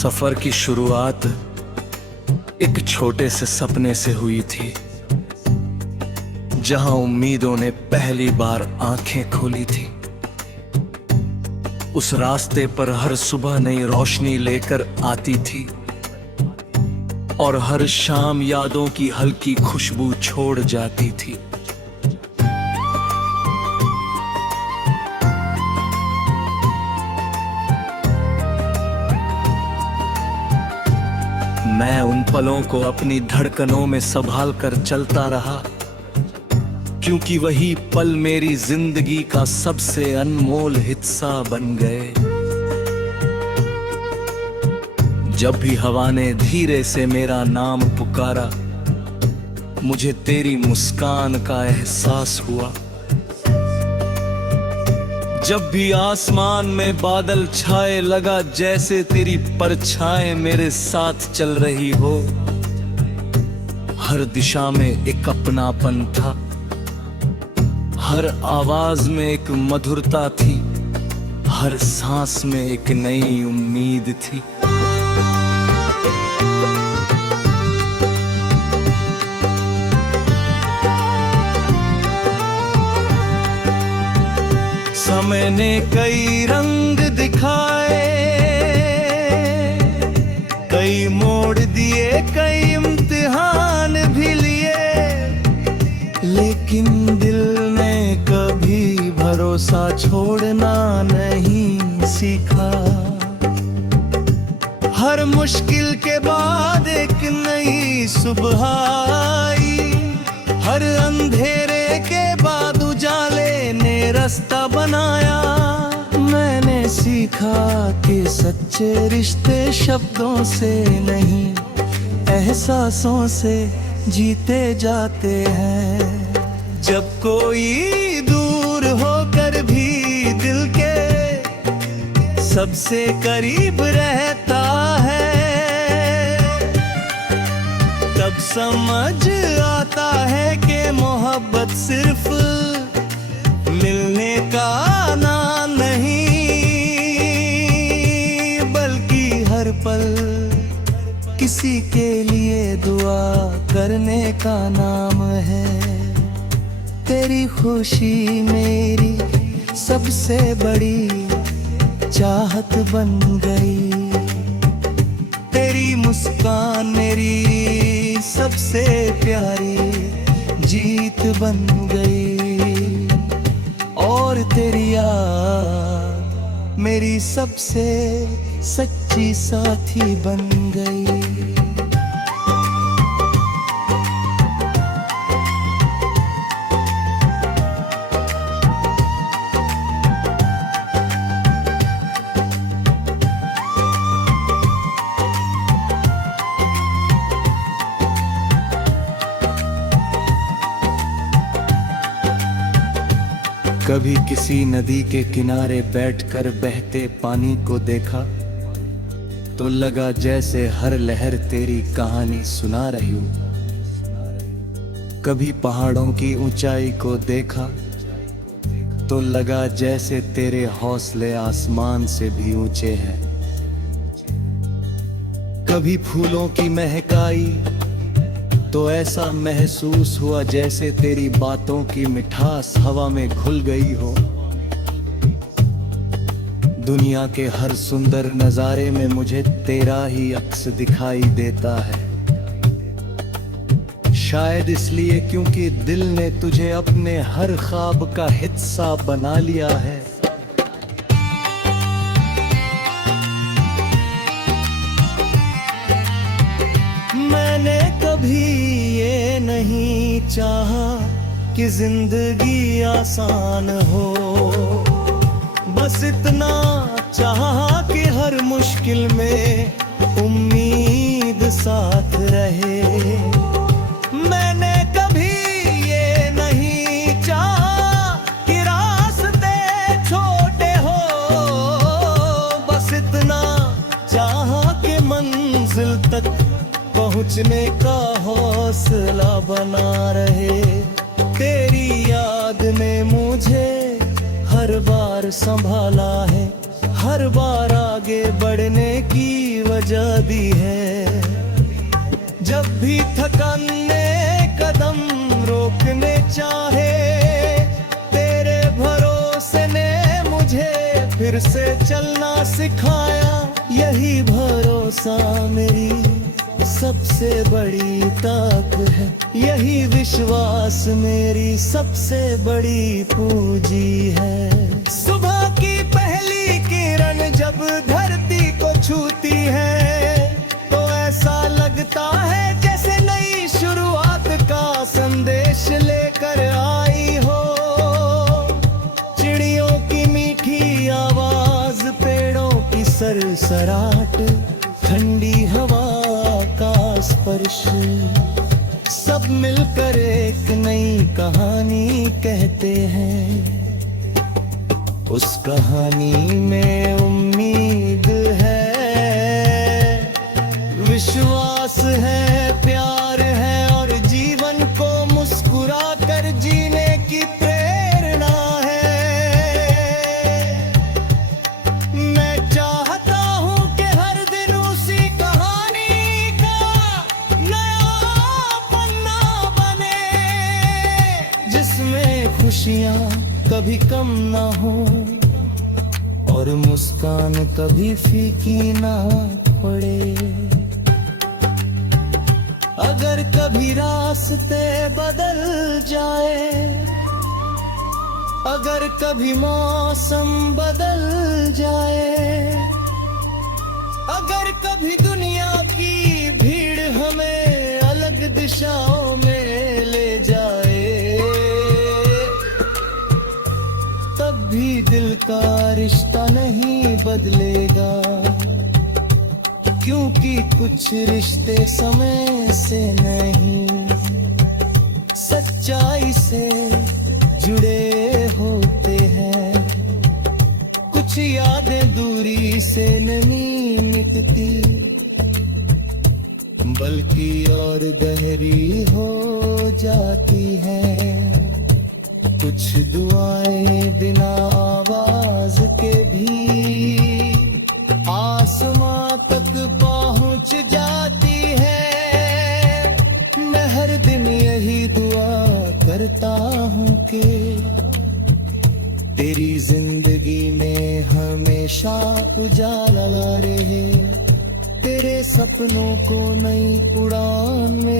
सफर की शुरुआत एक छोटे से सपने से हुई थी, जहां उम्मीदों ने पहली बार आंखें खोली थी। उस रास्ते पर हर सुबह नई रोशनी लेकर आती थी और हर शाम यादों की हल्की खुशबू छोड़ जाती थी। मैं उन पलों को अपनी धड़कनों में संभाल कर चलता रहा, क्योंकि वही पल मेरी जिंदगी का सबसे अनमोल हिस्सा बन गए। जब भी हवा ने धीरे से मेरा नाम पुकारा, मुझे तेरी मुस्कान का एहसास हुआ। जब भी आसमान में बादल छाए, लगा जैसे तेरी परछाएं मेरे साथ चल रही हो। हर दिशा में एक अपनापन था, हर आवाज में एक मधुरता थी, हर सांस में एक नई उम्मीद थी। समय ने कई रंग दिखाए, कई मोड़ दिए, कई इम्तिहान भी लिए, लेकिन दिल ने कभी भरोसा छोड़ना नहीं सीखा। हर मुश्किल के बाद एक नई सुबह आई, हर अंधेरे के बाद उजाले ने रास्ता बनाया। मैंने सीखा कि सच्चे रिश्ते शब्दों से नहीं, एहसासों से जीते जाते हैं। जब कोई दूर होकर भी दिल के सबसे करीब रहता है, तब समझ आता है कि मोहब्बत सिर्फ मिलने का नाम नहीं, बल्कि हर पल किसी के लिए दुआ करने का नाम है। तेरी खुशी मेरी सबसे बड़ी चाहत बन गई, तेरी मुस्कान मेरी सबसे प्यारी जीत बन गई, और तेरी याद मेरी सबसे सच्ची साथी बन गई। कभी किसी नदी के किनारे बैठकर बहते पानी को देखा, तो लगा जैसे हर लहर तेरी कहानी सुना रही हूं। कभी पहाड़ों की ऊंचाई को देखा, तो लगा जैसे तेरे हौसले आसमान से भी ऊंचे हैं। कभी फूलों की महकाई, तो ऐसा महसूस हुआ जैसे तेरी बातों की मिठास हवा में घुल गई हो। दुनिया के हर सुंदर नजारे में मुझे तेरा ही अक्स दिखाई देता है, शायद इसलिए क्योंकि दिल ने तुझे अपने हर ख्वाब का हिस्सा बना लिया है। मैंने कभी ये नहीं चाहा कि जिंदगी आसान हो, बस इतना चाहा कि हर मुश्किल में उम्मीद साथ रहे। मैंने कभी ये नहीं चाहा कि रास्ते छोटे हो, बस इतना चाहा कि मंजिल तक पहुंचने का हौसला बना रहे। तेरी याद ने मुझे हर बार संभाला है, हर बार आगे बढ़ने की वजह दी है। जब भी थकान ने कदम रोकने चाहे, तेरे भरोसे ने मुझे फिर से चलना सिखाया। यही भरोसा मेरी सबसे बड़ी ताक है, यही विश्वास मेरी सबसे बड़ी पूंजी है। सुबह की पहली किरण जब धरती को छूती है, तो ऐसा लगता है जैसे नई शुरुआत का संदेश लेकर आई हो। चिड़ियों की मीठी आवाज, पेड़ों की सरसराहट, ठंडी हवा का स्पर्श, सब मिलकर एक नई कहानी कहते हैं। उस कहानी में उम्मीद है, विश्वास है, प्यार है और जीवन को मुस्कुरा कर जीने की प्रेरणा है। मैं चाहता हूँ कि हर दिन उसी कहानी का नया पन्ना बने, जिसमें खुशियाँ कभी कम ना हो और मुस्कान कभी फीकी ना पड़े। अगर कभी रास्ते बदल जाए, अगर कभी मौसम बदल जाए, अगर कभी दुनिया की भीड़ हमें अलग दिशाओं में ले जाए, तब भी दिल का रिश्ता नहीं बदलेगा, क्योंकि कुछ रिश्ते समय से नहीं, सच्चाई से जुड़े होते हैं। कुछ यादें दूरी से नहीं मिटती, बल्कि और गहरी हो जाती हैं। कुछ दुआएं बिना आवाज के भी आसमां तक पहुंच जाती है। मैं हर दिन यही दुआ करता हूँ कि तेरी जिंदगी में हमेशा उजाला रहे, तेरे सपनों को नई उड़ान में